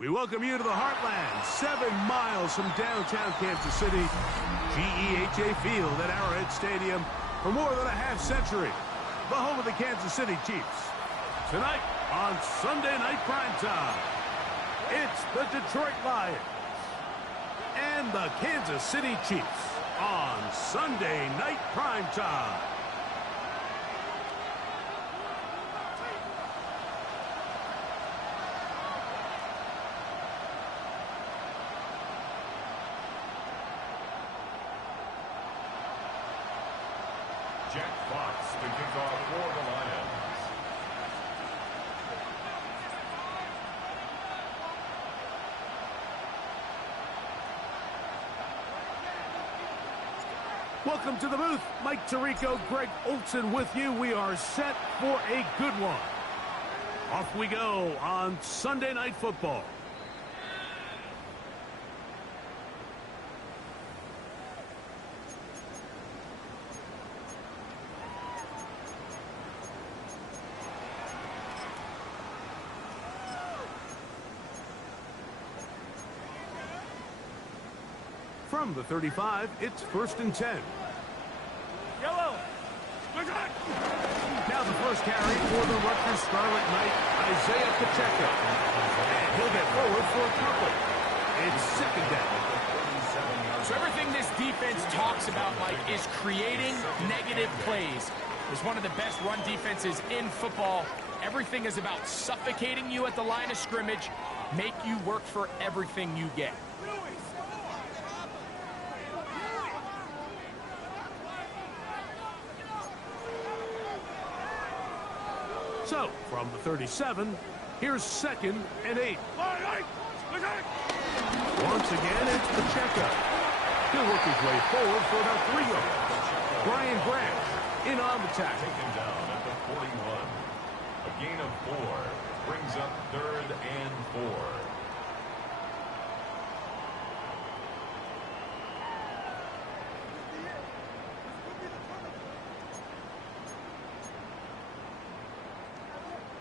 We welcome you to the Heartland, 7 miles from downtown Kansas City, GEHA Field at Arrowhead Stadium for more than a half-century, the home of the Kansas City Chiefs. Tonight on Sunday Night Primetime, it's the Detroit Lions and the Kansas City Chiefs on Sunday Night Primetime. Jack Fox to kick off for the Lions. Welcome to the booth. Mike Tirico, Greg Olson with you. We are set for a good one. Off we go on Sunday Night Football. From the 35, it's 1st and 10. Yellow. Now the first carry for the Rutgers Scarlet Knight, Isaiah Pacheco. And he'll get forward for a couple. It's 2nd down. So everything this defense talks about, Mike, is creating negative plays. It's one of the best run defenses in football. Everything is about suffocating you at the line of scrimmage, make you work for everything you get. So, from the 37, here's 2nd and 8. Once again, it's Pacheco. He'll work his way forward for about 3 yards. Brian Branch in on the tackle. Taken down at the 41. A gain of 4 brings up 3rd and 4.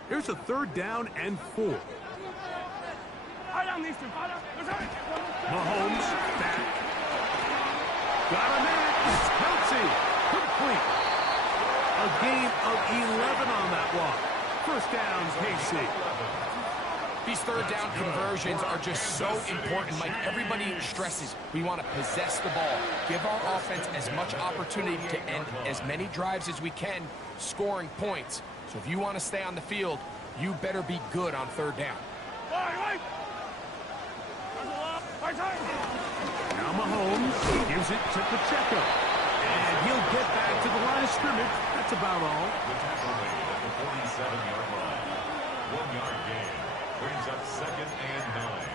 Here's a 3rd down and 4. Mahomes back. Got a man. Kelsey. Complete. A gain of 11 on that one. 1st down, KC. These 3rd down conversions are just so important, Mike. Everybody stresses we want to possess the ball, give our offense as much opportunity to end as many drives as we can, scoring points. So if you want to stay on the field, you better be good on 3rd down. Now Mahomes gives it to Pacheco. And he'll get back to the line of scrimmage. That's about all. The tackle made at the 47-yard line. 1-yard gain brings up 2nd and 9.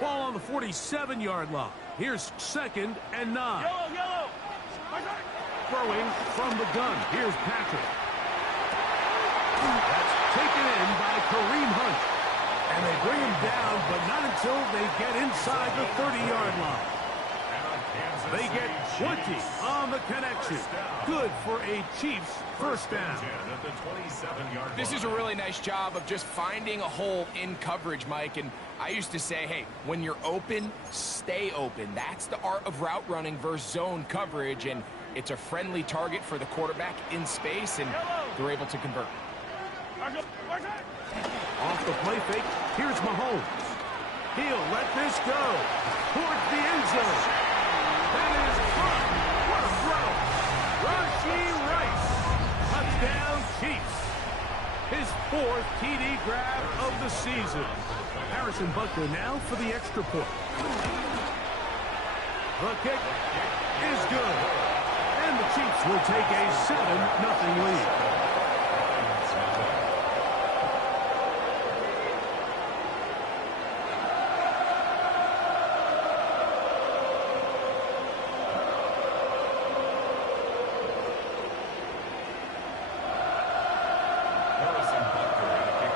Ball on the 47-yard line. Here's 2nd and 9. Yellow. Throwing from the gun. Here's Patrick. That's taken in by Kareem Hunt. And they bring him down, but not until they get inside the 30-yard line. They get 20 on the connection. Good for a Chiefs 1st down. This is a really nice job of just finding a hole in coverage, Mike. And I used to say, hey, when you're open, stay open. That's the art of route running versus zone coverage. And it's a friendly target for the quarterback in space, and they're able to convert. Off the play fake, here's Mahomes. He'll let this go towards the end zone. That is fun. What a throw. Rashee Rice. Touchdown Chiefs. His 4th TD grab of the season. Harrison Butker now for the extra point. The kick is good. And the Chiefs will take a 7-0 lead.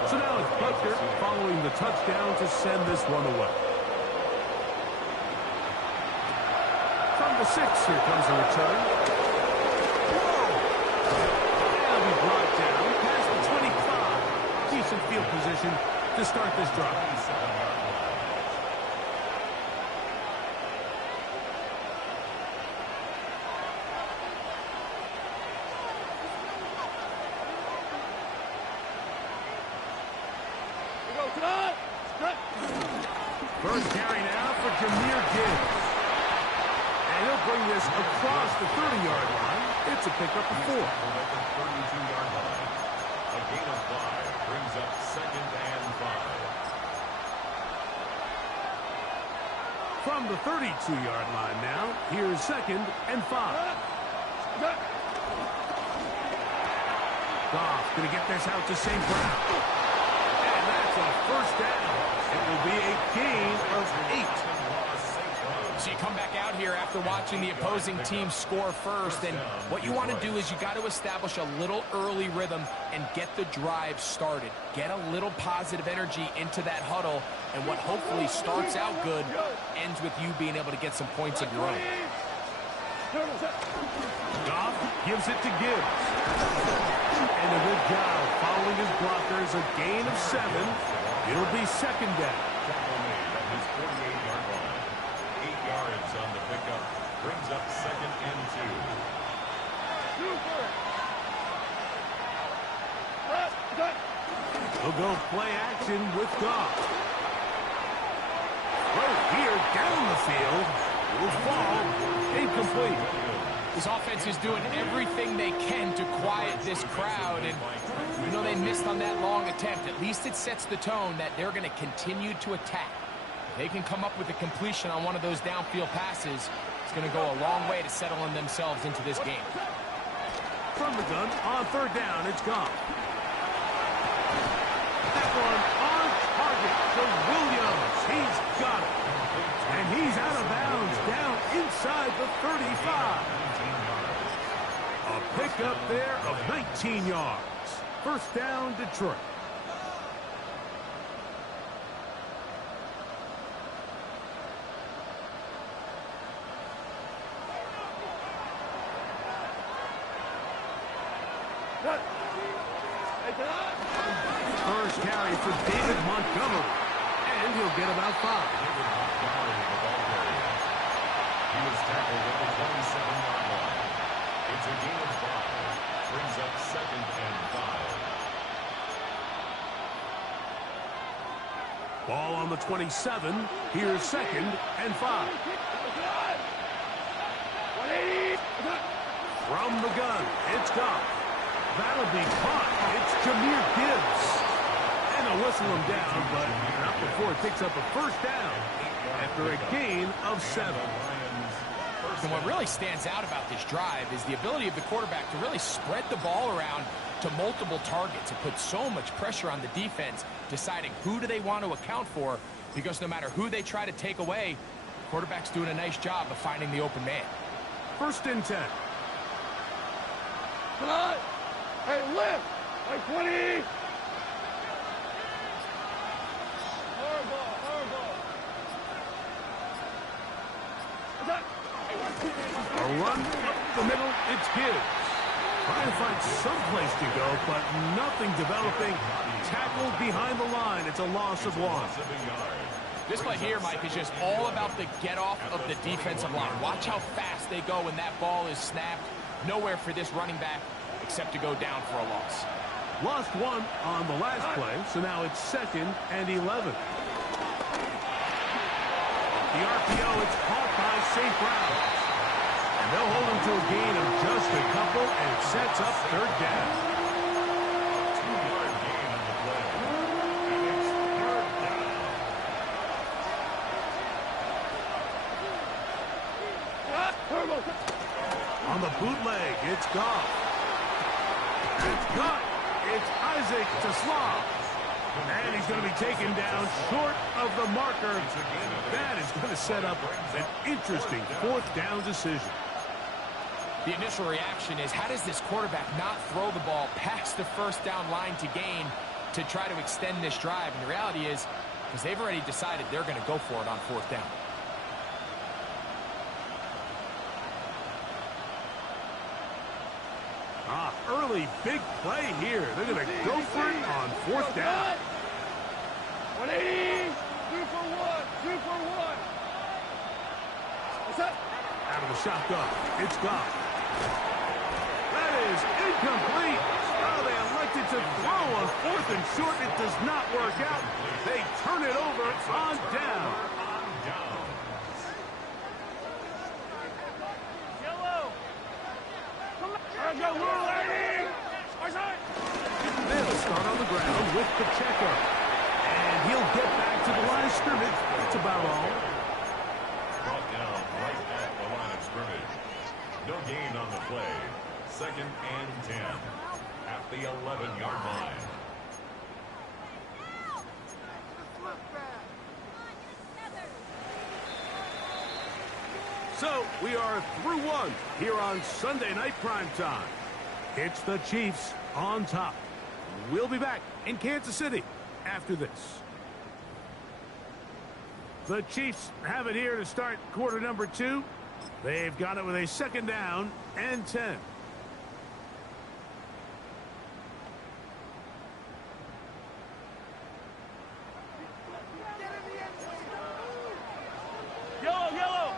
So now it's Butker following the touchdown to send this one away. From the 6, here comes the return. Whoa! That'll be brought down past the 25. Decent field position to start this drive. First carry now for Jahmyr Gibbs. And he'll bring this across the 30-yard line. It's a pickup of 4. 32-yard line. A gain of 5 brings up 2nd and 5. From the 32-yard line now, here's 2nd and 5. Goff going to get this out to St. Brown. And that's a first down. It will be a gain of 8. So you come back out here after watching the opposing team score first, and what you want to do is you got to establish a little early rhythm and get the drive started. Get a little positive energy into that huddle, and what hopefully starts out good ends with you being able to get some points of your own. Goff gives it to Gibbs. And a good job following his blockers, a gain of 7. It'll be 2nd down. Tackle made at his 48-yard line. 8 yards on the pickup. Brings up 2nd and 2. He'll go play action with Goff. Right here down the field. Will fall. Incomplete. This offense is doing everything they can to quiet this crowd, and even though they missed on that long attempt, at least it sets the tone that they're going to continue to attack. If they can come up with a completion on one of those downfield passes, it's going to go a long way to settling themselves into this game. From the gun, on 3rd down, it's Goff. That one on target to Williams. He's got it. And he's out of bounds, down inside the 35. A pickup there of 19 yards. First down, Detroit. First carry for David Montgomery. And he'll get about 5. He was tackled at the 27-yard line. It's a gain of 5. Brings up 2nd and 5. Ball on the 27. Here's 2nd and 5. From the gun, it's Goff. That'll be caught. It's Jahmyr Gibbs. And they'll whistle him down, but not before it picks up a first down after a gain of 7. And what really stands out about this drive is the ability of the quarterback to really spread the ball around to multiple targets. It puts so much pressure on the defense, deciding who do they want to account for, because no matter who they try to take away, the quarterback's doing a nice job of finding the open man. 1st and 10. Come on! Hey, lift! Like 20! A run up the middle, it's Gibbs. Trying to find some place to go, but nothing developing. Tackled behind the line. It's a loss of 1. This play here, Mike, is just all about the get-off of the defensive line. Watch how fast they go when that ball is snapped. Nowhere for this running back except to go down for a loss. Lost 1 on the last play, so now it's 2nd and 11. The RPO, it's caught by St. Brown. And they'll hold him to a gain of just a couple, and it sets up 3rd down. 2-yard gain on the play. And it's 3rd down. On the bootleg, it's Goff. It's cut. It's Isaac to Slav. And he's going to be taken down short of the marker. That is going to set up an interesting 4th down decision. The initial reaction is, how does this quarterback not throw the ball past the 1st down line to gain to try to extend this drive? And the reality is, because they've already decided they're going to go for it on 4th down. early big play here. They're going to go for it on fourth down. 180. 2 for 1. 2 for 1. What's up? Out of the shotgun. It's gone. That is incomplete. Oh, they elected to throw on fourth and short. It does not work out. They turn it over on down. Yellow. Come on. Let's go, little lady. They'll start on the ground with Pacheco. And he'll get back to the line of scrimmage. That's about all. Brought down right at the line of scrimmage. No gain on the play. 2nd and 10 at the 11-yard line. So we are through one here on Sunday Night Primetime. It's the Chiefs on top. We'll be back in Kansas City after this. The Chiefs have it here to start quarter number 2. They've got it with a 2nd down and 10. Yellow.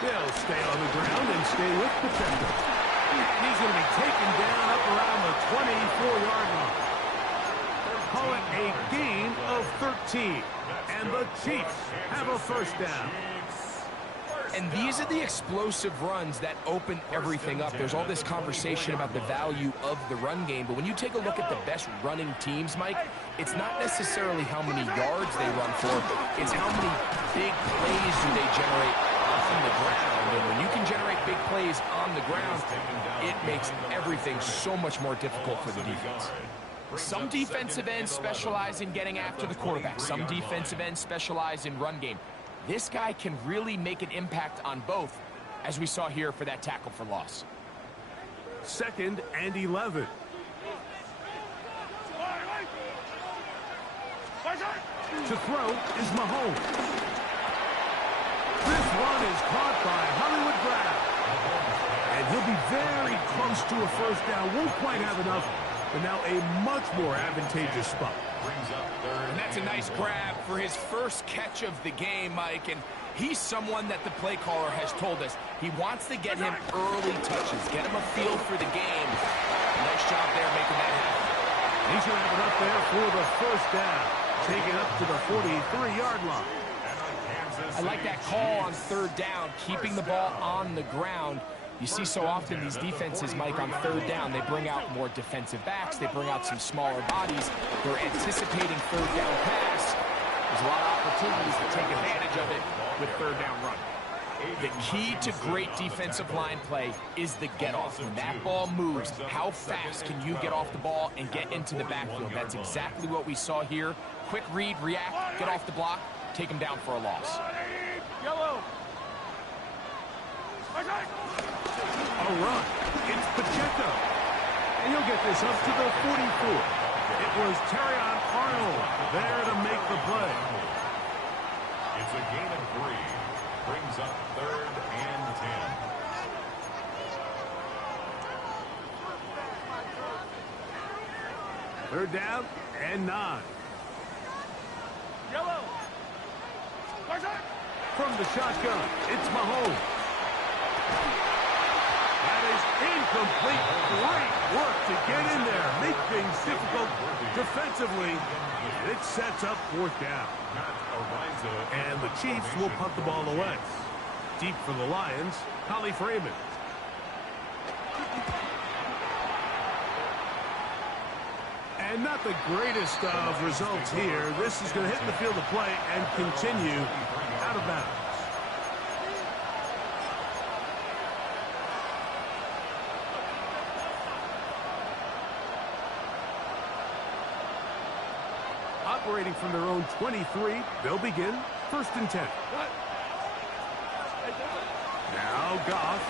They'll stay on the ground and stay with Pacheco. And he's going to be taken down up around the 24-yard line. Call it a gain of 13. And the Chiefs have a 1st down. And these are the explosive runs that open everything up. There's all this conversation about the value of the run game, but when you take a look at the best running teams, Mike, it's not necessarily how many yards they run for, it's how many big plays do they generate on the ground. And when you can generate big plays on the ground, it makes everything so much more difficult for the defense. Some defensive ends specialize in getting after the quarterback. Some defensive ends specialize in run game. This guy can really make an impact on both, as we saw here for that tackle for loss. 2nd and 11. To throw is Mahomes. This one is caught by Hollywood Brown. And he'll be very close to a 1st down. Won't quite have enough, but now a much more advantageous spot. And that's a nice grab for his first catch of the game, Mike. And he's someone that the play caller has told us he wants to get him early touches, get him a feel for the game. Nice job there making that happen. He's going to have it up there for the 1st down. Take it up to the 43-yard line. I like that call on 3rd down, keeping the ball on the ground. You see so often these defenses, Mike, on 3rd down, they bring out more defensive backs. They bring out some smaller bodies. They're anticipating 3rd down pass. There's a lot of opportunities to take advantage of it with 3rd down run. The key to great defensive line play is the get-off. When that ball moves, how fast can you get off the ball and get into the backfield? That's exactly what we saw here. Quick read, react, get off the block, take him down for a loss. Yellow. A run. It's Pacheco. And he'll get this up to the 44. It was Terrion Arnold there to make the play. It's a gain of 3. Brings up 3rd and 10. 3rd down and 9. Yellow. From the shotgun, it's Mahomes. That is incomplete. Great work to get in there. Make things difficult defensively. And it sets up 4th down. And the Chiefs will punt the ball away. Deep for the Lions, Holly Freeman. And not the greatest of results here. This is going to hit the field of play and continue out of bounds. Operating from their own 23, they'll begin 1st and 10. Now Goff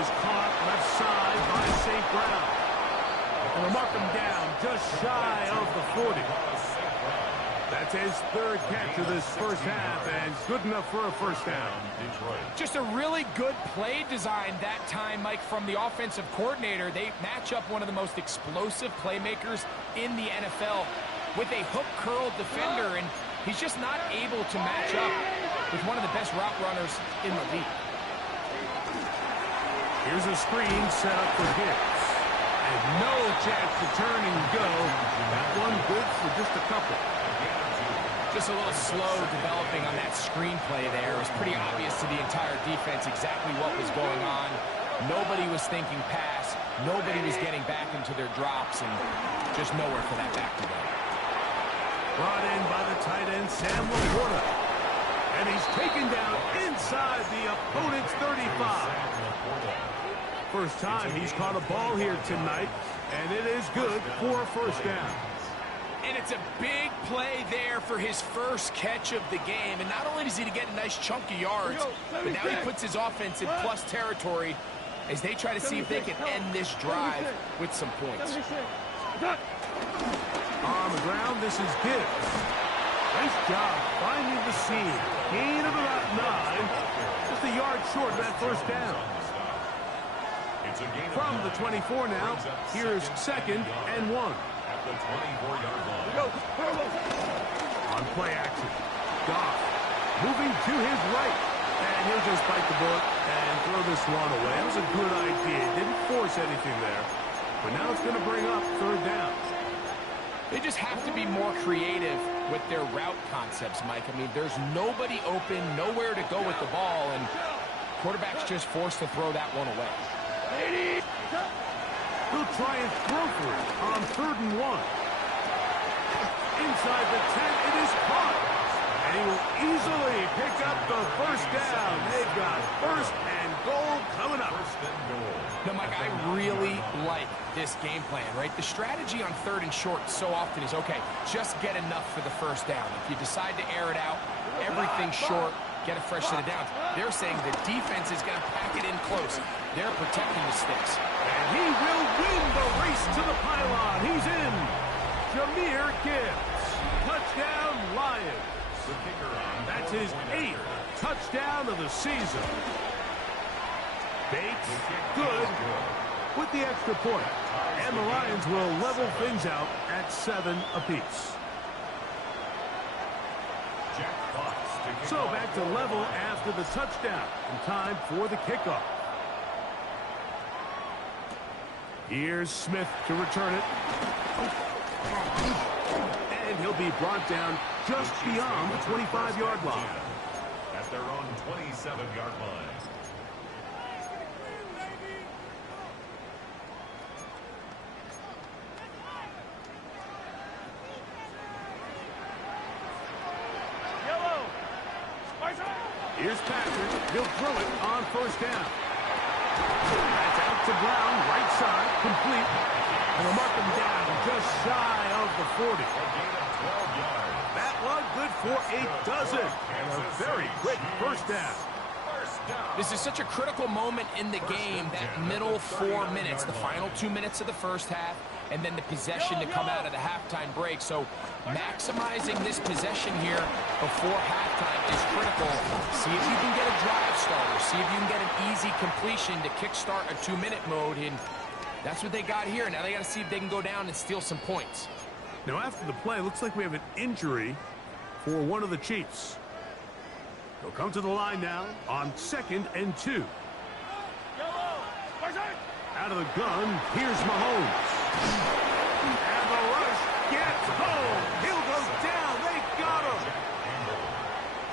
is caught left side by St. Brown. And they'll mark him down just shy of the 40. That's his third catch of this first half, and good enough for a first down. Just a really good play design that time, Mike, from the offensive coordinator. They match up one of the most explosive playmakers in the NFL with a hook curl defender, and he's just not able to match up with one of the best route runners in the league. Here's a screen set up for Gibbs. And no chance to turn and go. That one good for just a couple. Just a little slow developing on that screenplay there. It was pretty obvious to the entire defense exactly what was going on. Nobody was thinking pass. Nobody was getting back into their drops, and just nowhere for that back to go. Brought in by the tight end, Sam LaPorta. And he's taken down inside the opponent's 35. First time he's caught a ball here tonight, and it is good for a first down. And it's a big play there for his first catch of the game. And not only does he get a nice chunk of yards, but now he puts his offense in plus territory as they try to see if they can end this drive with some points. On the ground, this is Gibbs. Nice job finding the seam. Gain of about 9. Just a yard short of that first down. From the 24 now, here's 2nd and 1. The 24-yard line. On play action, Goff moving to his right. And he'll just bite the bullet and throw this one away. It was a good idea. Didn't force anything there. But now it's going to bring up 3rd down. They just have to be more creative with their route concepts, Mike. I mean, there's nobody open, nowhere to go with the ball, and quarterback's just forced to throw that one away. He'll try and throw for it on 3rd and 1. Inside the 10, it is caught. And he will easily pick up the first down. They've got 1st and goal coming up. 1st and goal. No, Mike, I really like this game plan, right? The strategy on 3rd and short so often is, okay, just get enough for the first down. If you decide to air it out, everything short, get a fresh set of downs. They're saying the defense is going to pack it in close. They're protecting the sticks. And he will win the race to the pylon. He's in. Jahmyr Gibbs. Touchdown, Lions. The kicker on. That's his 8th touchdown of the season. Bates, good with the extra point. And the Lions will level things out at 7 apiece. Jack Fox to kick So off. back to level after the touchdown. And time for the kickoff. Here's Smith to return it. And he'll be brought down just beyond the 25-yard line. At their own 27-yard line. Here's Patrick. He'll throw it on 1st down. That's out to Brown, right side, complete. And they'll mark him down just shy of the 40. A gain of 12 yards. That one good for a dozen. And a very quick first down. This is such a critical moment in the game, that middle 4 minutes, the final 2 minutes of the first half, and then the possession to come out of the halftime break. So maximizing this possession here before halftime is critical. See if you can get a drive starter. See if you can get an easy completion to kickstart a 2-minute mode. And that's what they got here. Now they got to see if they can go down and steal some points. Now after the play, looks like we have an injury for one of the Chiefs. They'll come to the line now on 2nd and 2. Out of the gun, here's Mahomes. And the rush gets home. He'll go down. They got him.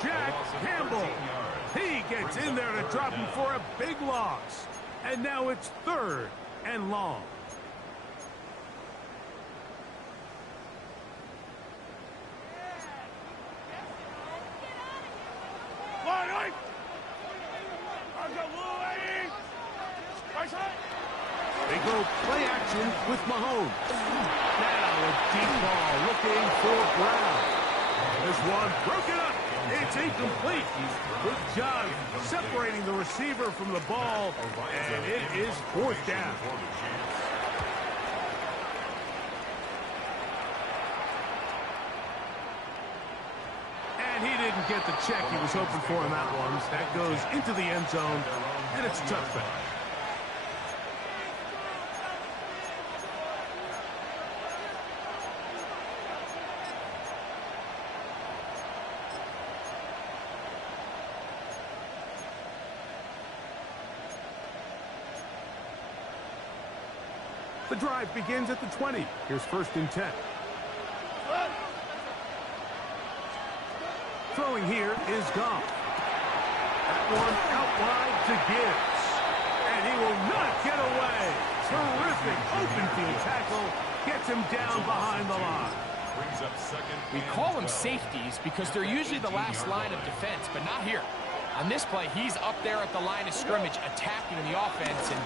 Jack Campbell. He gets in there to drop him for a big loss. And now it's 3rd and long. They go play action with Mahomes. Now a deep ball looking for Brown. This one broken up. It's incomplete. Good job separating the receiver from the ball. And it is 4th down. get the check he was hoping for in that one. That goes into the end zone, and it's a touchback. The drive begins at the 20. Here's 1st and 10. Throwing here is Goff. That one out wide to Gibbs. And he will not get away. Terrific open field tackle. Gets him down behind the line. We call them safeties because they're usually the last line of defense, but not here. On this play, he's up there at the line of scrimmage attacking the offense, and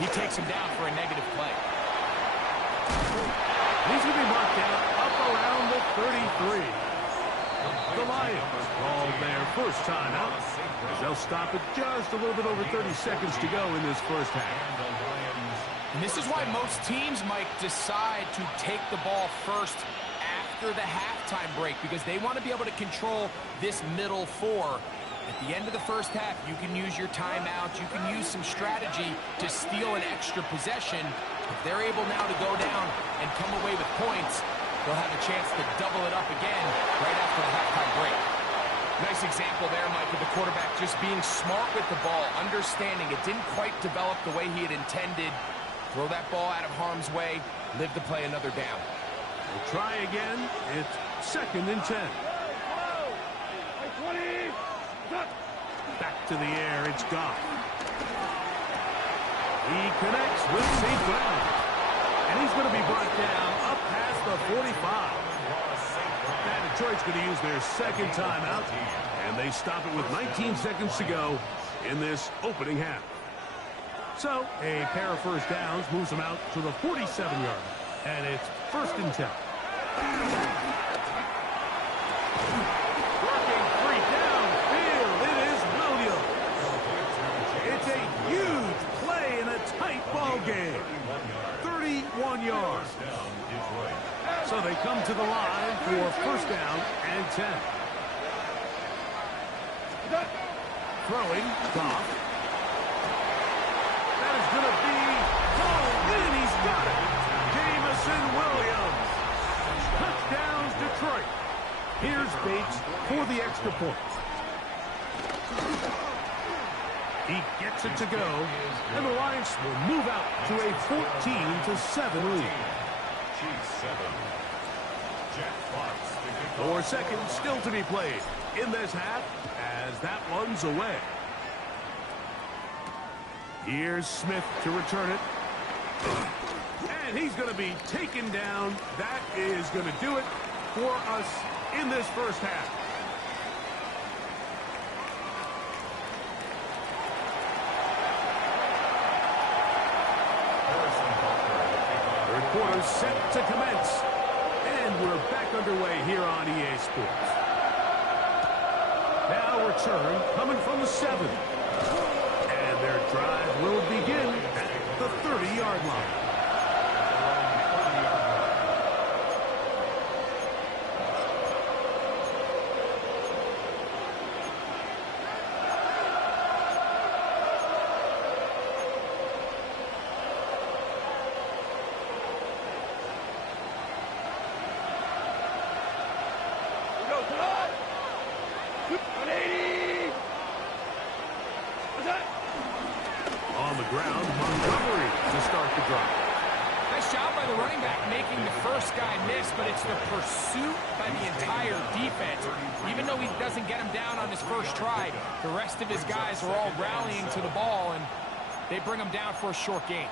he takes him down for a negative play. He's going to be marked down up around the 33. The Lions called their first timeout as they'll stop it just a little bit over 30 seconds to go in this first half. And this is why most teams, Mike, decide to take the ball first after the halftime break because they want to be able to control this middle four. At the end of the first half, you can use your timeout. You can use some strategy to steal an extra possession. If they're able now to go down and come away with points, they'll have a chance to double it up again right after the halftime break. Nice example there, Mike, of the quarterback just being smart with the ball, understanding it didn't quite develop the way he had intended. Throw that ball out of harm's way, live to play another down. We'll try again. It's 2nd and 10. Back to the air, it's Goff. He connects with St. Brown. And he's going to be brought down up past the 45. And Detroit's going to use their 2nd timeout. And they stop it with 19 seconds to go in this opening half. So, a pair of first downs moves them out to the 47-yard. And it's 1st and 10. Working free downfield. It is Williams. It's a huge play in a tight ball game. 31 yards. So they come to the line for 1st down and 10. Throwing, Goff. That is going to be pulled in. He's got it. Jameson Williams. Touchdowns, Detroit. Here's Bates for the extra point. He gets it to go, and the Lions will move out to a 14-7 lead. 4 seconds still to be played in this half as that one's away. Here's Smith to return it. And he's going to be taken down. That is going to do it for us in this first half. Third quarter set to commence. And we're back underway here on EA Sports. Now return coming from the 7. And their drive will begin at the 30-yard line. On the ground, Montgomery to start the drive. Nice job by the running back making the first guy miss, but it's the pursuit by the entire defense. Even though he doesn't get him down on his first try, the rest of his guys are all rallying to the ball, and they bring him down for a short gain.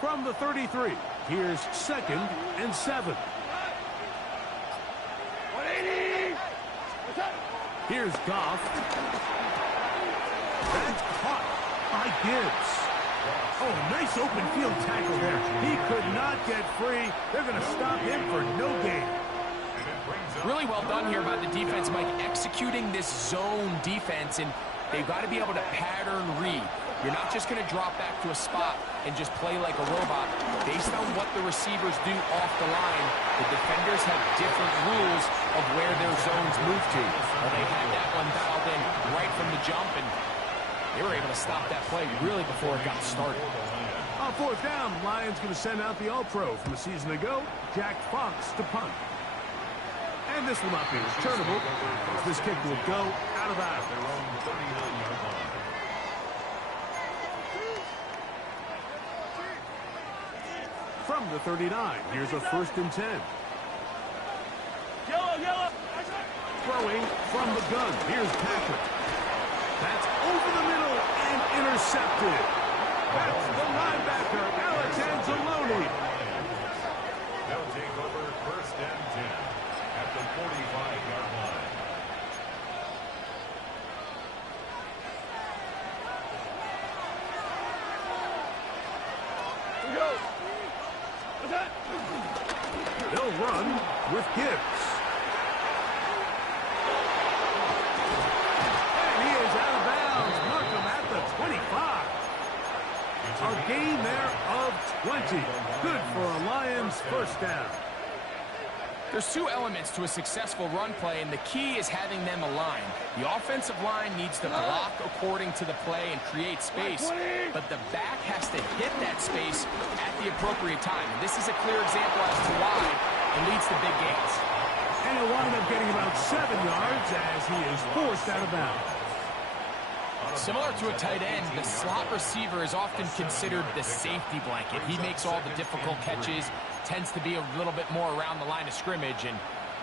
From the 33, here's 2nd and 7. 180. Here's Goff. That's caught by Gibbs. Oh, nice open field tackle there. He could not get free. They're going to stop him for no gain. Really well done here by the defense, Mike, executing this zone defense. And they've got to be able to pattern read. You're not just going to drop back to a spot and just play like a robot. Based on what the receivers do off the line, the defenders have different rules of where their zones move to. Well, they had that one dialed in right from the jump, and they were able to stop that play really before it got started. On fourth down, Lions going to send out the All-Pro from a season ago, Jack Fox, to punt. And this will not be returnable, as this kick will go out of bounds. From the 39, here's a 1st and 10. Yellow. Throwing from the gun, here's Patrick. That's over the middle and intercepted. That's the linebacker, Alex Anzalone. They'll take over 1st and 10 at the 45-yard line. Here we go. What's that? They'll run with Gibbs. And he is out of bounds. Markham at the 25. A gain there of 20. Good for a Lions 1st down. There's two elements to a successful run play, and the key is having them aligned. The offensive line needs to block according to the play and create space, but the back has to hit that space at the appropriate time. And this is a clear example as to why it leads to big gains. And he'll wind up getting about 7 yards as he is forced out of bounds. Similar to a tight end, the slot receiver is often considered the safety blanket. He makes all the difficult catches, tends to be a little bit more around the line of scrimmage, and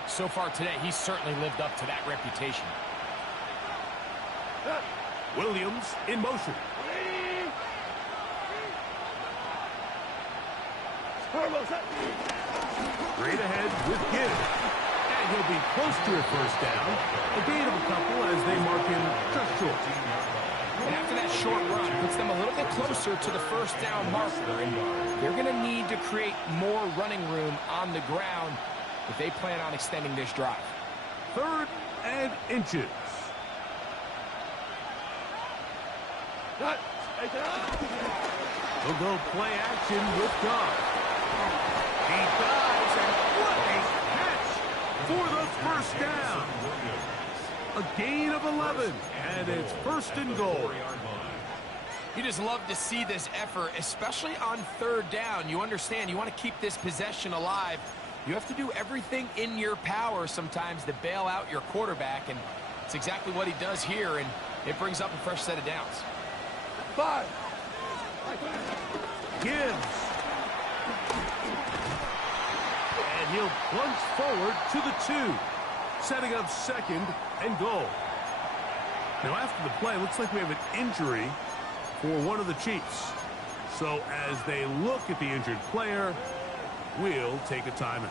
so far today, he's certainly lived up to that reputation. Williams in motion. Straight ahead with Gibbs. And he'll be close to a 1st down. A gain of a couple as they mark him just short. And after that short run, puts them a little bit closer to the 1st down marker, and they're going to need to create more running room on the ground if they plan on extending this drive. 3rd and inches. He'll go play action with God. He dives, and what a catch for the 1st down. A gain of 11, and it's 1st and goal. You just love to see this effort, especially on 3rd down. You understand, you want to keep this possession alive. You have to do everything in your power sometimes to bail out your quarterback, and it's exactly what he does here, and it brings up a fresh set of downs. 5. Gibbs. And he'll plunge forward to the 2, setting up 2nd and goal. Now after the play, looks like we have an injury for one of the Chiefs. So as they look at the injured player, we'll take a timeout.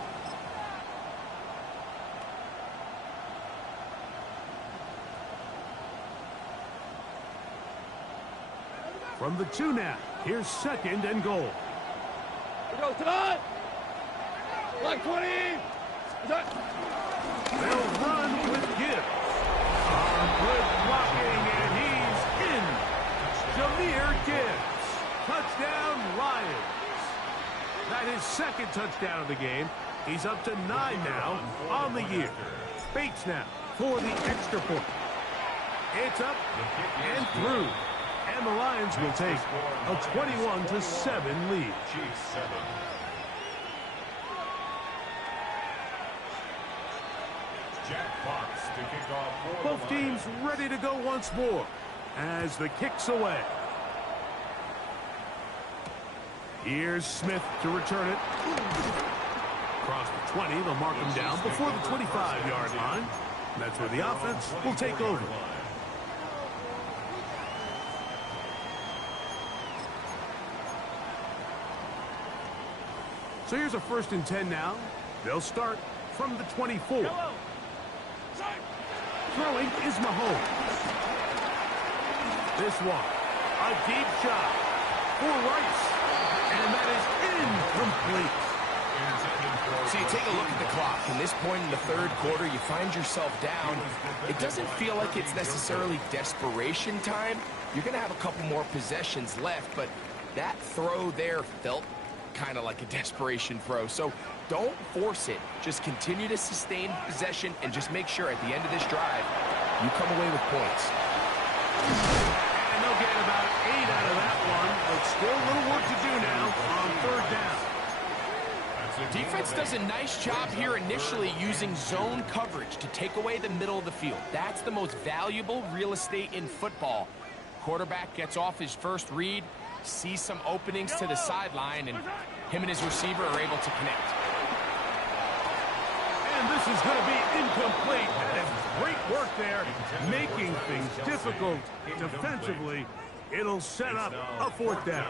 From the 2 now, here's 2nd and goal. Here we go, tonight. Like 20. They'll run with Gibbs. Good blocking, and he's in. Jahmyr Gibbs. Touchdown, Lions. That is 2nd touchdown of the game. He's up to 9 now on the year. Bates now for the extra point. It's up and through. And the Lions will take a 21-7 lead. Chiefs 7. Jack Fox to kick off for Both teams ready to go once more as the kick's away. Here's Smith to return it. Across the 20, they'll mark him down before the 25-yard line. And that's where the offense will take over. So here's a 1st and 10 now. They'll start from the 24. Throwing is Mahomes. This one, a deep shot for Rice. And that is incomplete. So you take a look at the clock. In this point in the third quarter, you find yourself down. It doesn't feel like it's necessarily desperation time. You're going to have a couple more possessions left, but that throw there felt kind of like a desperation throw. So don't force it. Just continue to sustain possession and just make sure at the end of this drive, you come away with points. And they'll get about 8 out of that one, but still a little work to do now on third down. Defense does a nice job here initially using zone coverage to take away the middle of the field. That's the most valuable real estate in football. Quarterback gets off his first read, sees some openings to the sideline, and him and his receiver are able to connect. And this is going to be incomplete. That is great work there, making things difficult defensively. It'll set up a fourth down.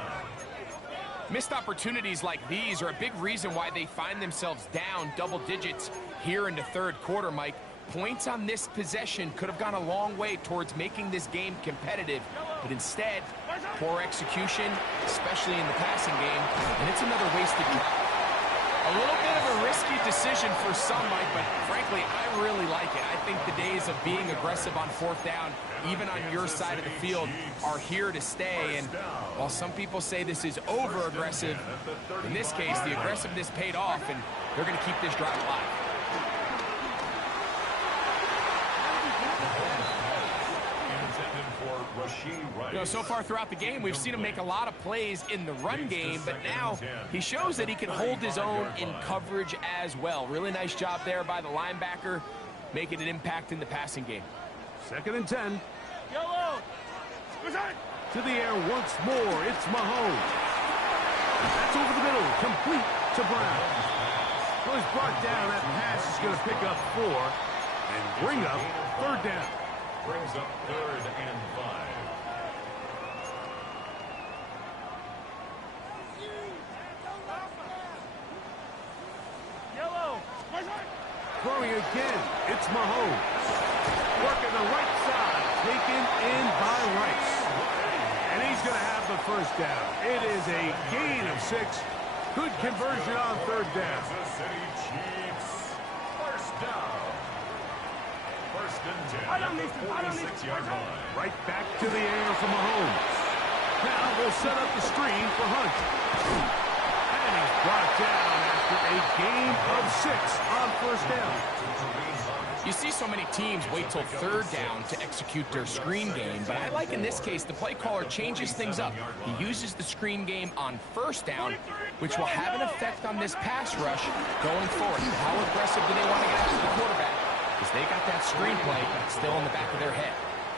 Missed opportunities like these are a big reason why they find themselves down double digits here in the third quarter, Mike. Points on this possession could have gone a long way towards making this game competitive, but instead, poor execution, especially in the passing game, and it's another wasted drive. A little bit of a risky decision for some, Mike, but frankly, I really like it. I think the days of being aggressive on fourth down, even on your side of the field, are here to stay. And while some people say this is over-aggressive, in this case, the aggressiveness paid off, and they're going to keep this drive alive. You know, so far throughout the game, we've seen him make a lot of plays in the run game, but now he shows that he can hold his own in coverage as well. Really nice job there by the linebacker, making an impact in the passing game. 2nd and 10. Yellow. To the air once more. It's Mahomes. That's over the middle. Complete to Brown. Well, he's brought down. That pass is going to pick up 4 and bring up third down. Brings up 3rd and 5. Yellow. Throwing again. It's Mahomes. Working the right side. Taken in by Rice. And he's going to have the first down. It is a gain of 6. Good conversion on third down. Kansas City Chiefs. First down. 1st and 10 at the 46-yard line. Right back to the air for Mahomes. Now they'll set up the screen for Hunt. And he's brought down after a gain of 6 on first down. You see so many teams wait till third down to execute their screen game, but I like in this case the play caller changes things up. He uses the screen game on first down, which will have an effect on this pass rush going forward. How aggressive do they want to get after the quarterback? Because they got that screenplay still in the back of their head.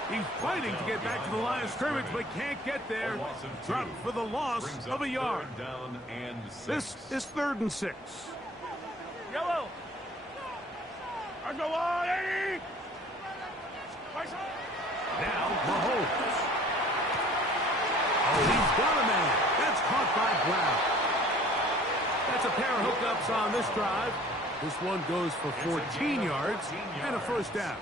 He's fighting to get back to the line of scrimmage, but can't get there. Dropped for the loss of a yard. Down and 6. This is 3rd and 6. Yellow. I go on, Eddie. Now Mahomes. Oh, he's got a man. That's caught by Brown. That's a pair of hookups on this drive. This one goes for 14 yards and a first down.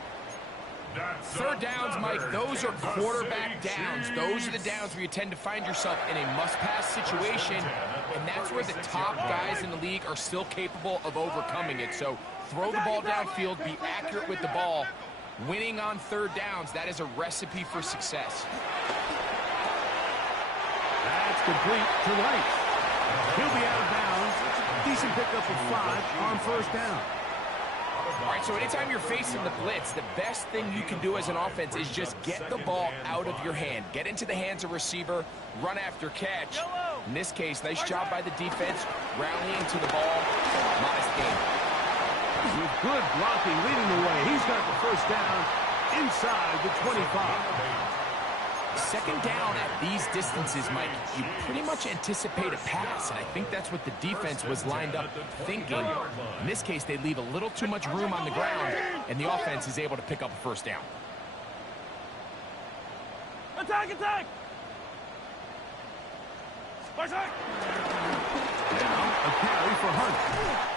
Third downs, Mike, those are quarterback downs. Those are the downs where you tend to find yourself in a must-pass situation, and that's where the top guys in the league are still capable of overcoming it. So throw the ball downfield, be accurate with the ball. Winning on third downs, that is a recipe for success. That's complete to Rice. He'll be out of bounds. Decent pickup of 5 on first down. All right, so anytime you're facing the blitz, the best thing you can do as an offense is just get the ball out of your hand. Get into the hands of receiver, run after catch. In this case, nice job by the defense, rallying to the ball. Modest game. With good blocking leading the way, he's got the first down inside the 25. Second down at these distances, Mike, you pretty much anticipate a pass, and I think that's what the defense was lined up thinking. In this case, they leave a little too much room on the ground, and the offense is able to pick up a first down. Attack, attack! Now, a carry for Hunt.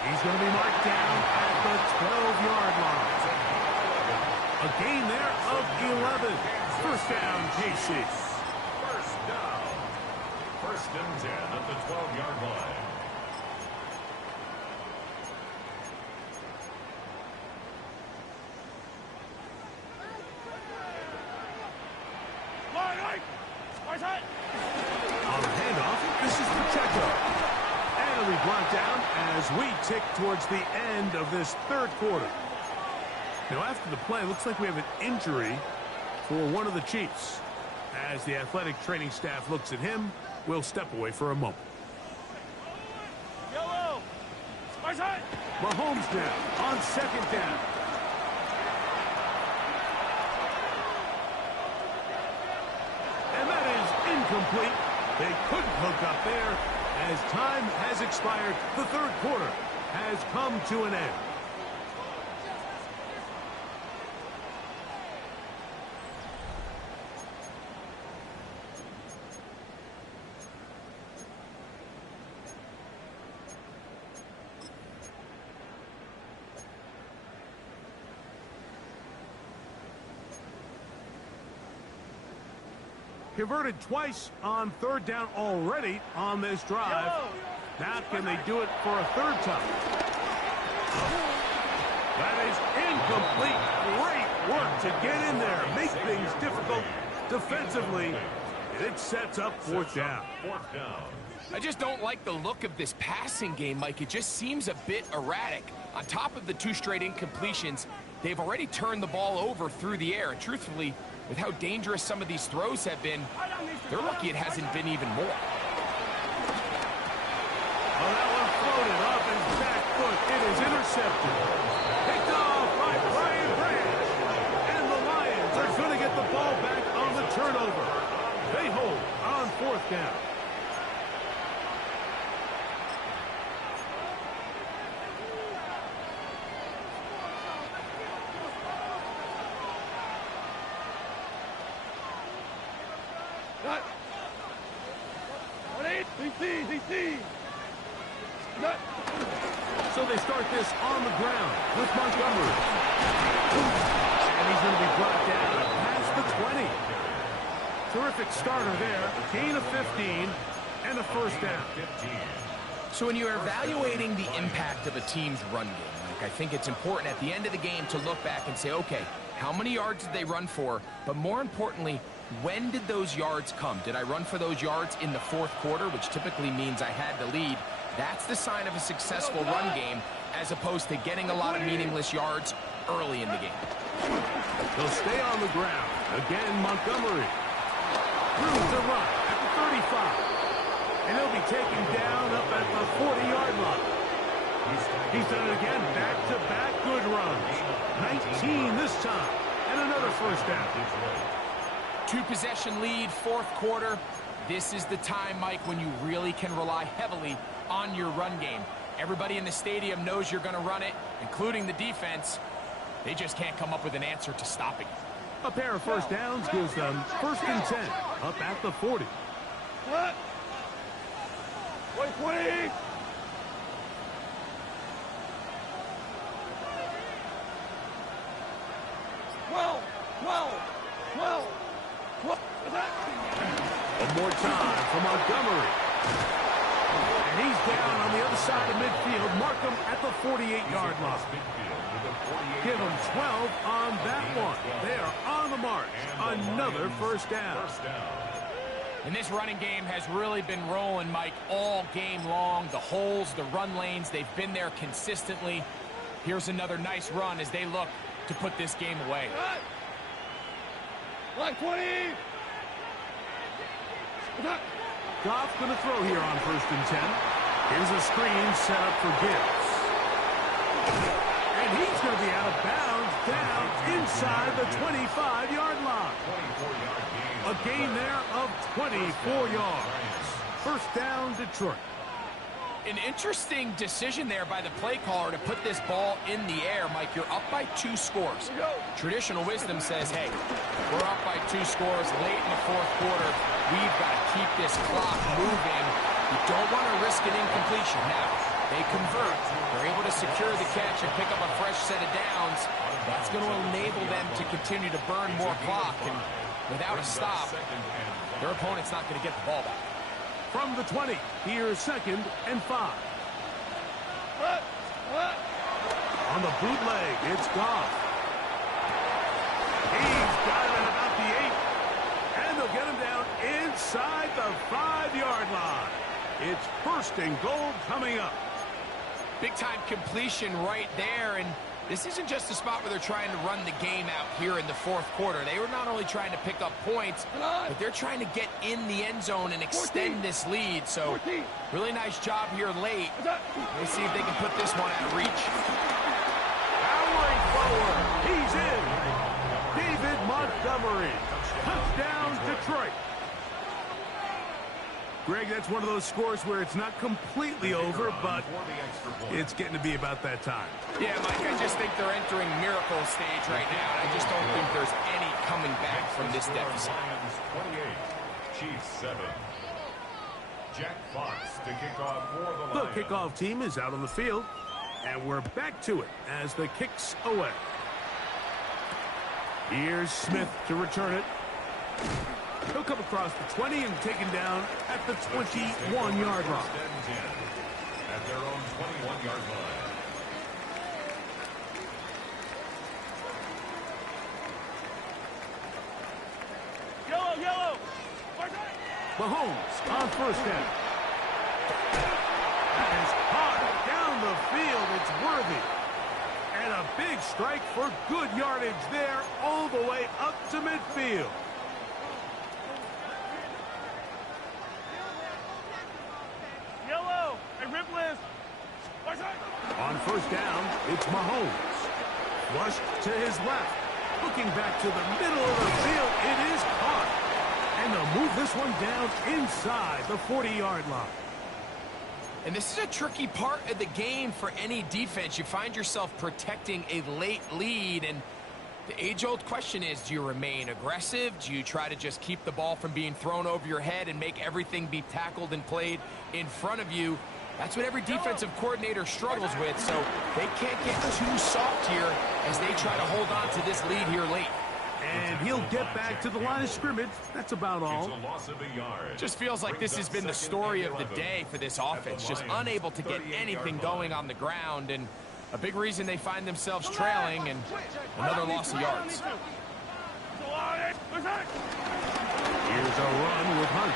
He's going to be marked down at the 12-yard line. A gain there of 11. First down, KC. First down. 1st and 10 at the 12-yard line. On the handoff, this is Pacheco. And we brought down as we tick towards the end of this third quarter. Now, after the play, looks like we have an injury for one of the Chiefs. As the athletic training staff looks at him, we'll step away for a moment. Yellow. Mahomes now on second down. And that is incomplete. They couldn't hook up there as time has expired. The third quarter has come to an end. Converted twice on third down already on this drive. Now can they do it for a third time? That is incomplete. Great work to get in there. Make things difficult defensively. And it sets up fourth down. I just don't like the look of this passing game, Mike. It just seems a bit erratic. On top of the 2 straight incompletions, they've already turned the ball over through the air. And truthfully, with how dangerous some of these throws have been, they're lucky it hasn't been even more. Well, that one floated off his back foot. It is intercepted. Picked off by Brian Branch. And the Lions are going to get the ball back on the turnover. They hold on fourth down. So they start this on the ground with Montgomery. And he's going to be brought down past the 20. Terrific starter there. Gain of 15 and a first down. So when you're evaluating the impact of a team's run game, Mike, I think it's important at the end of the game to look back and say, okay, how many yards did they run for? But more importantly, when did those yards come? Did I run for those yards in the fourth quarter, which typically means I had the lead? That's the sign of a successful run game, as opposed to getting a lot of meaningless yards early in the game. They'll stay on the ground. Again, Montgomery. Through to run at the 35. And he'll be taken down up at the 40-yard line. He's done it again. Back-to-back good runs. 19 this time. And another first down. 2-possession lead, fourth quarter. This is the time, Mike, when you really can rely heavily on your run game. Everybody in the stadium knows you're going to run it, including the defense. They just can't come up with an answer to stopping it. A pair of first downs gives them first and 10 up at the 40. What? 20. One more time for Montgomery. And he's down on the other side of midfield. Mark him at the 48-yard line. Give him 12 on that one. They are on the march. Another first down. And this running game has really been rolling, Mike, all game long. The holes, the run lanes, they've been there consistently. Here's another nice run as they look to put this game away. Line 20. Goff going to throw here on first and 10. Here's a screen set up for Gibbs. And he's going to be out of bounds down inside the 25-yard line. A gain there of 24 yards. First down, Detroit. An interesting decision there by the play caller to put this ball in the air. Mike, you're up by 2 scores. Traditional wisdom says, hey, we're up by 2 scores late in the fourth quarter. We've got to keep this clock moving. You don't want to risk an incompletion. Now, they convert. They're able to secure the catch and pick up a fresh set of downs. That's going to enable them to continue to burn more clock. And without a stop, their opponent's not going to get the ball back. From the 20, here's second and 5. On the bootleg, it's Goff. He's got it at about the 8. And they'll get him down inside It's first and goal coming up. Big-time completion right there, and this isn't just a spot where they're trying to run the game out here in the fourth quarter. They were not only trying to pick up points, but they're trying to get in the end zone and extend this lead. So really nice job here late. Let's see if they can put this one out of reach. Powering forward. He's in. David Montgomery. Touchdown, Detroit. Greg, that's one of those scores where it's not completely over, but it's getting to be about that time. Yeah, Mike, I just think they're entering miracle stage right now, and I just don't think there's any coming back from this deficit. Lions 28, Chiefs 7. Jack Fox to kick off for the Lions. The kickoff team is out on the field, and we're back to it as the kick's away. Here's Smith to return it. He'll come across the 20 and taken down at the 21-yard line. At their own 21-yard line. Yellow. Mahomes on first down. Is caught down the field. It's worthy. And a big strike for good yardage there all the way up to midfield. On first down, it's Mahomes. Flushed to his left. Looking back to the middle of the field. It is caught. And they'll move this one down inside the 40-yard line. And this is a tricky part of the game for any defense. You find yourself protecting a late lead, and the age-old question is, do you remain aggressive? Do you try to just keep the ball from being thrown over your head and make everything be tackled and played in front of you? That's what every defensive coordinator struggles with, so they can't get too soft here as they try to hold on to this lead here late. And he'll get back to the line of scrimmage. That's about all. Just feels like this has been the story of the day for this offense, just unable to get anything going on the ground, and a big reason they find themselves trailing and another loss of yards. Here's a run with Hunt.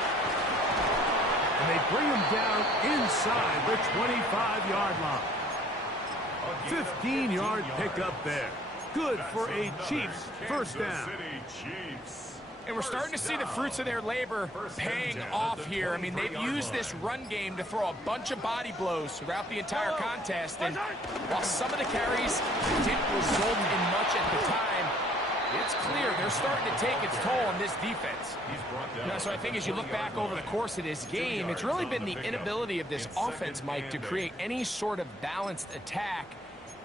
And they bring him down inside the 25-yard line. 15-yard pickup there. Good for a Chiefs first down. And we're starting to see the fruits of their labor paying off here. I mean, they've used this run game to throw a bunch of body blows throughout the entire contest. And while some of the carries didn't result in much at the time, it's clear they're starting to take its toll on this defense. So I think as you look back over the course of this game, it's really been the inability of this offense, Mike, to create any sort of balanced attack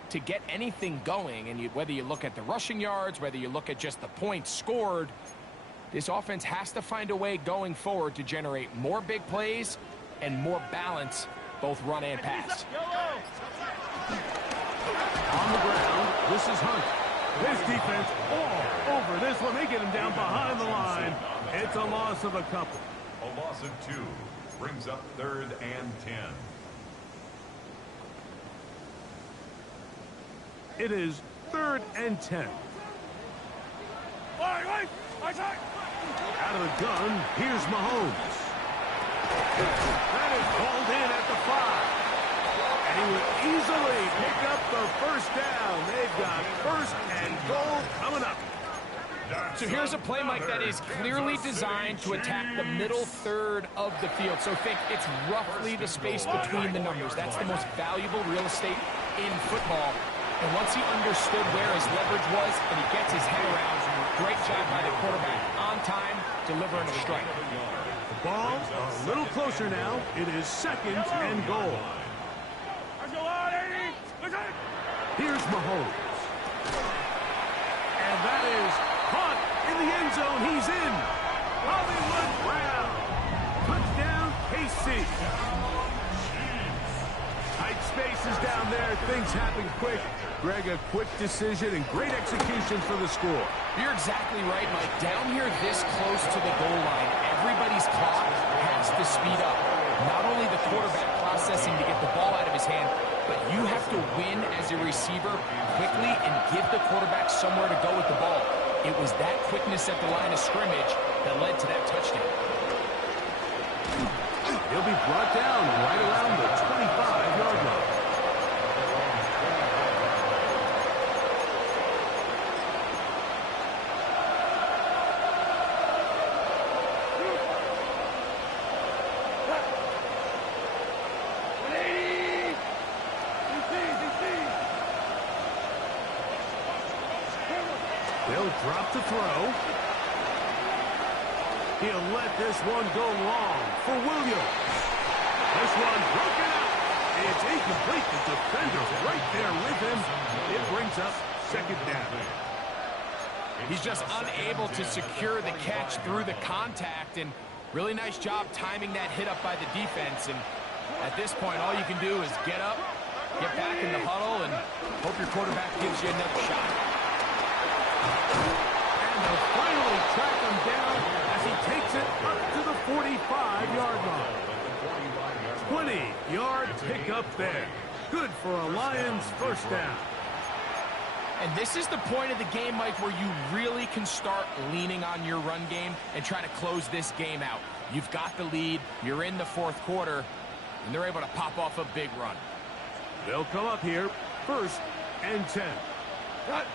to get anything going. And whether you look at the rushing yards, whether you look at just the points scored, this offense has to find a way going forward to generate more big plays and more balance, both run and pass. On the ground, this is Hunt. This defense all over this one. They get him down behind the line. It's a loss of a couple. A loss of 2 brings up 3rd and 10. It is 3rd and 10. Out of the gun, here's Mahomes. That is called in at the 5. And he will easily pick up the first down. They've got first and goal coming up. So here's a play, Mike, that is clearly designed to attack the middle third of the field. So think it's roughly the space between the numbers. That's the most valuable real estate in football. And once he understood where his leverage was and he gets his head around, great job by the quarterback on time, delivering a strike. The ball a little closer now. It is 2nd and goal. Here's Mahomes. And that is caught in the end zone. He's in. Hollywood Brown. Touchdown, KC. Tight spaces down there. Things happen quick. Greg, a quick decision and great execution for the score. You're exactly right, Mike. Down here this close to the goal line, everybody's clock has to speed up. Not only the quarterback processing to get the ball out of his hand, but you have to win as a receiver quickly and give the quarterback somewhere to go with the ball. It was that quickness at the line of scrimmage that led to that touchdown. He'll be brought down right around the 25-yard line. They'll drop the throw. He'll let this one go long for Williams. This one broken up. It's incomplete. The defender's right there with him. It brings up second down. He's just unable to secure the catch through the contact, and really nice job timing that hit up by the defense. And at this point, all you can do is get up, get back in the huddle, and hope your quarterback gives you another shot. And they'll finally track him down as he takes it up to the 45-yard line. 20-yard pickup there. Good for a Lions first down. And this is the point of the game, Mike, where you really can start leaning on your run game and try to close this game out. You've got the lead, you're in the fourth quarter, and they're able to pop off a big run. They'll come up here, 1st and 10. Cut.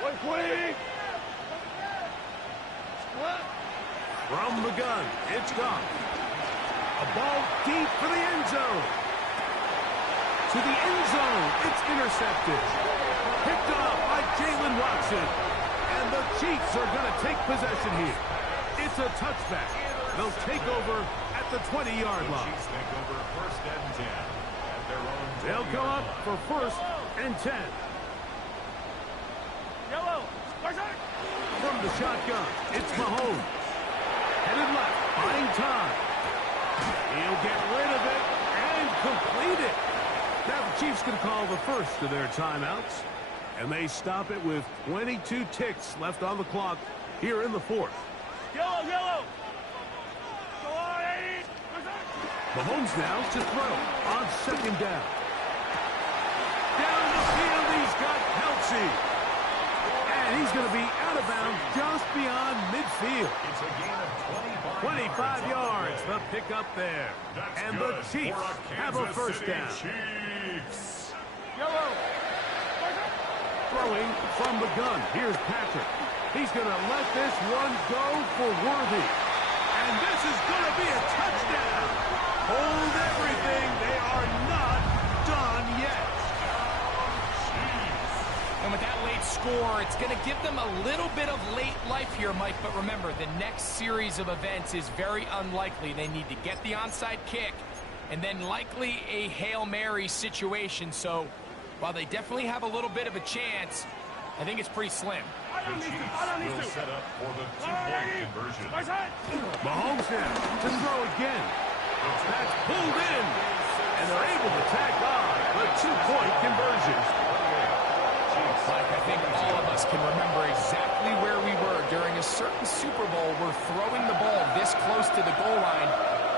120. From the gun, it's gone. A ball deep for the end zone. To the end zone, it's intercepted. Picked off by Jalen Watson. And the Chiefs are going to take possession here. It's a touchback. They'll take over at the 20-yard line. They'll come up for 1st and 10. Yellow. From the shotgun, it's Mahomes. Headed left, buying time. He'll get rid of it and complete it. Now the Chiefs can call the first of their timeouts. And they stop it with 22 ticks left on the clock here in the fourth. Yellow, yellow. Go on, 80. Mahomes now to throw on 2nd down. Down the field, he's got Kelce. And he's going to be out of bounds just beyond midfield. It's a gain of 25 yards, the pickup there. And the Chiefs have a first down. Chiefs. Yellow. Throwing from the gun. Here's Patrick. He's going to let this one go for Worthy. And this is going to be a touchdown. Hold everything. They are not done yet. And with that late score, it's going to give them a little bit of late life here, Mike. But remember, the next series of events is very unlikely. They need to get the onside kick and then likely a Hail Mary situation. So while they definitely have a little bit of a chance, I think it's pretty slim. The Chiefs will set up for the two-point conversion. Mahomes now to throw again. That's pulled in. And they're able to tack on the two-point conversion. Mike, I think all of us can remember exactly where we were during a certain Super Bowl where throwing the ball this close to the goal line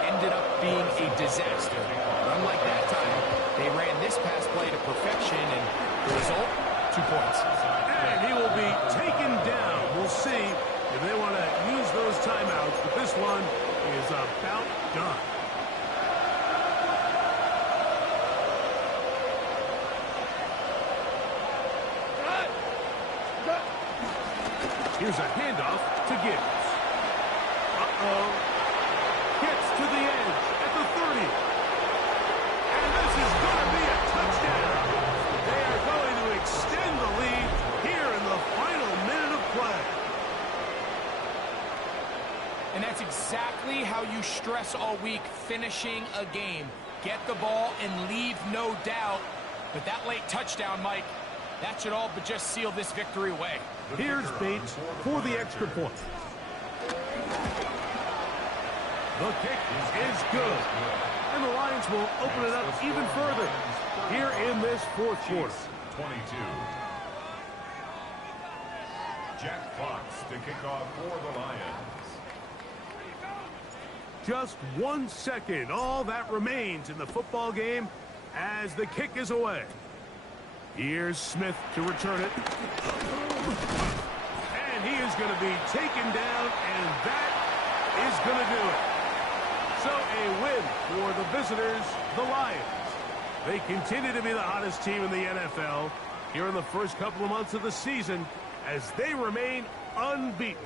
ended up being a disaster. But unlike that time, they ran this pass play to perfection, and the result, 2 points. And he will be taken down. We'll see if they want to use those timeouts, but this one is about done. Here's a handoff to Gibbs. Gets to the edge at the 30. And this is going to be a touchdown. They are going to extend the lead here in the final minute of play. And that's exactly how you stress all week, finishing a game. Get the ball and leave no doubt. But that late touchdown, Mike, that should all but just seal this victory away. Here's Bates for the extra point. The kick is good. And the Lions will open it up even further here in this fourth quarter. 22. Jack Fox to kick off for the Lions. Just 1 second. All that remains in the football game as the kick is away. Here's Smith to return it. And he is going to be taken down, and that is going to do it. So a win for the visitors, the Lions. They continue to be the hottest team in the NFL here in the first couple of months of the season as they remain unbeaten.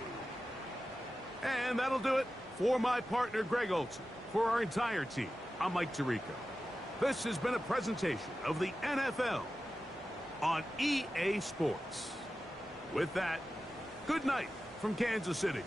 And that'll do it for my partner, Greg Olson. For our entire team, I'm Mike Tirico. This has been a presentation of the NFL on EA Sports. With that, good night from Kansas City.